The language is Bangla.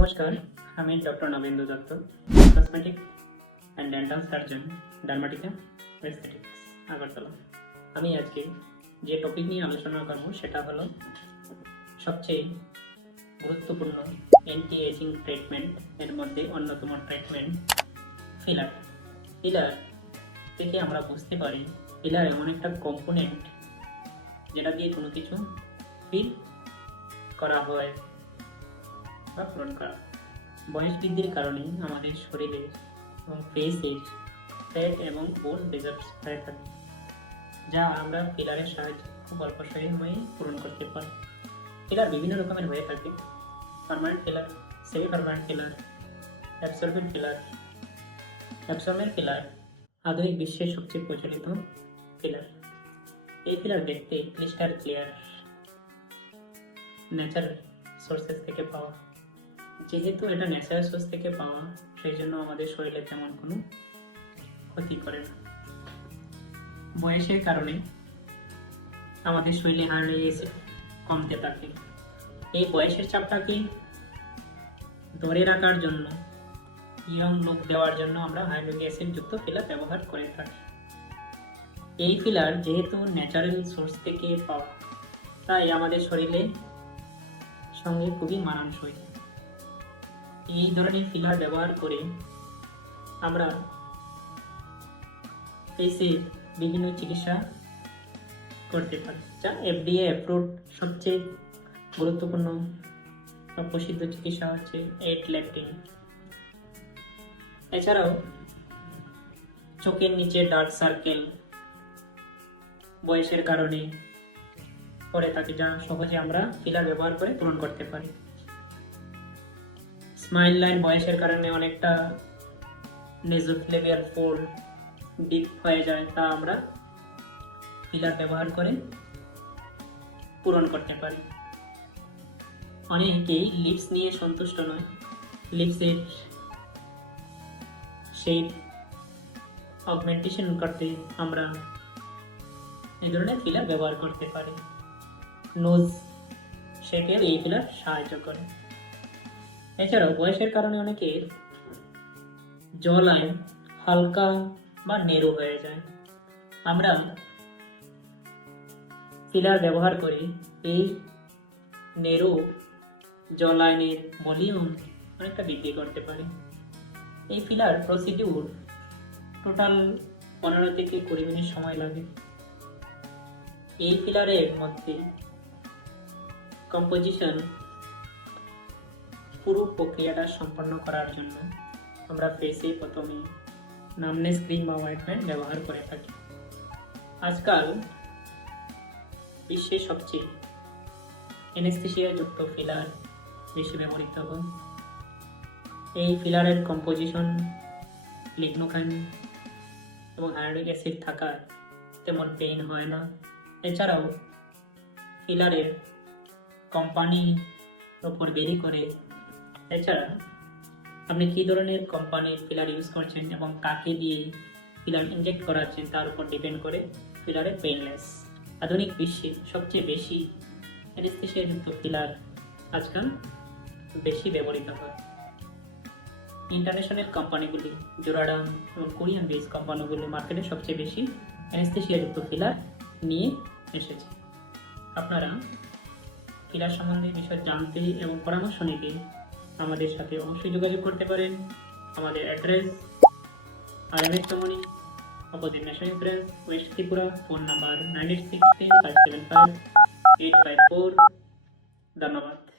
নমস্কার, আমি doctor Nabendra Dutta cosmetic and dental surgeon Dermatica aesthetics Agartala. আমি আজকে যে টপিক নিয়ে আলোচনা করব, সেটা হলো সবচেয়ে গুরুত্বপূর্ণ অ্যান্টি এজিং ট্রিটমেন্ট এর মধ্যে অন্যতম ট্রিটমেন্ট ফিলার ফিলার থেকে আমরা বুঝতে পারি ফিলার এমন একটা কম্পোনেন্ট যেটা দিয়ে কোনো কিছু ফিল করা হয়। বা পূরণ করা। বয়স বৃদ্ধির কারণে আমাদের শরীরে এবং ফেসের ফ্যাট এবং বোন ডেজার্টস হয়ে থাকে, যা আমরা ফিলারের সাহায্যে খুব অল্প সময়ে পূরণ করতে পারি। ফিলার বিভিন্ন রকমের হয়ে থাকে permanent filler semi permanent filler absorbent filler absorbent filler আধুনিক বিশ্বের সবচেয়ে প্রচলিত ফিলার এই ফিলার দেখতে ক্রিস্টাল ক্লিয়ার ন্যাচারাল সোর্সেস থেকে পাওয়া। যেহেতু এটা ন্যাচারাল সোর্স থেকে পাওয়া, সেই জন্য আমাদের শরীরে তেমন কোনো ক্ষতি করে না। বয়সের কারণে আমাদের শরীরে হার্ডলি অ্যাসিড কমতে থাকে। এই বয়সের চাপটাকে ধরে রাখার জন্য ইয়ং লুক দেওয়ার জন্য আমরা হাইড্রোলিক অ্যাসিড যুক্ত ফিলার ব্যবহার করে থাকি। এই ফিলার যেহেতু ন্যাচারাল সোর্স থেকে পাওয়া, তাই আমাদের শরীরে সঙ্গে খুবই মানানসই। এই ধরনের ফিলার ব্যবহার করে আমরা ফেসের বিভিন্ন চিকিৎসা করতে পারি, যা এফডিএ অ্যাপ্রুভ সবচেয়ে গুরুত্বপূর্ণ বা প্রসিদ্ধ চিকিৎসা হচ্ছে এইট ল্যাপটিন এছাড়াও চোখের নিচে ডার্ক সার্কেল বয়সের কারণে পরে থাকে যা সহজে আমরা ফিলার ব্যবহার করে পূরণ করতে পারি। স্মাইল লাইন বয়সের কারণে অনেকটা নেজোফ্লেভিয়াল ফোল্ড ডিপ হয়ে যায়, তা আমরা ফিলার ব্যবহার করে পূরণ করতে পারি। অনেকেই লিপস নিয়ে সন্তুষ্ট নয়। লিপসের সেই অগমেন্টেশন করতে আমরা এই ধরনের ফিলার ব্যবহার করতে পারি। নোজ শেপেও এই ফিলার সাহায্য করে। এছাড়াও বয়সের কারণে অনেকের জল হালকা বা নেরু হয়ে যায়। আমরা ফিলার ব্যবহার করে। এই নেরো জল আইনের ভলিউম অনেকটা বৃদ্ধি করতে পারি। এই ফিলার প্রসিডিউর টোটাল পনেরো থেকে কুড়ি মিনিট সময় লাগে। এই ফিলারের মধ্যে কম্পোজিশন পুরো প্রক্রিয়াটা সম্পন্ন করার জন্য আমরা ফেসে প্রথমে নামনেস ক্রিম বা অয়েন্টমেন্ট ব্যবহার করে থাকি। আজকাল বিশ্বের সবচেয়ে এনেস্থেশিয়াযুক্ত ফিলার বেশি ব্যবহৃত হয়। এই ফিলারের কম্পোজিশন লিগনোকাইন এবং হাইড্রোলিক অ্যাসিড থাকায় তেমন পেইন হয় না। এছাড়াও ফিলারের কোম্পানির ওপর বেরি করে এছাড়া আপনি কী ধরনের কোম্পানির ফিলার ইউজ করছেন এবং কাকে দিয়ে ফিলার ইনজেক্ট করাচ্ছেন তার উপর ডিপেন্ড করে ফিলারের পেইনলেস আধুনিক বিশ্বে সবচেয়ে বেশি অ্যানেস্থেশিয়াযুক্ত ফিলার আজকাল বেশি ব্যবহৃত হয়। ইন্টারন্যাশনাল কোম্পানিগুলি জোরাডাম এবং কোরিয়ান বেস কোম্পানিগুলি মার্কেটে সবচেয়ে বেশি অ্যানেস্থেশিয়াযুক্ত ফিলার নিয়ে এসেছে। আপনারা ফিলার সম্বন্ধে বিষয় জানতে এবং পরামর্শ নিতে আমাদের সাথে অবশ্যই যোগাযোগ করতে পারেন। আমাদের address R M S Chowmuhani opposite national branch west Tripura, phone number nine eight six three five seven five eight five four ধন্যবাদ।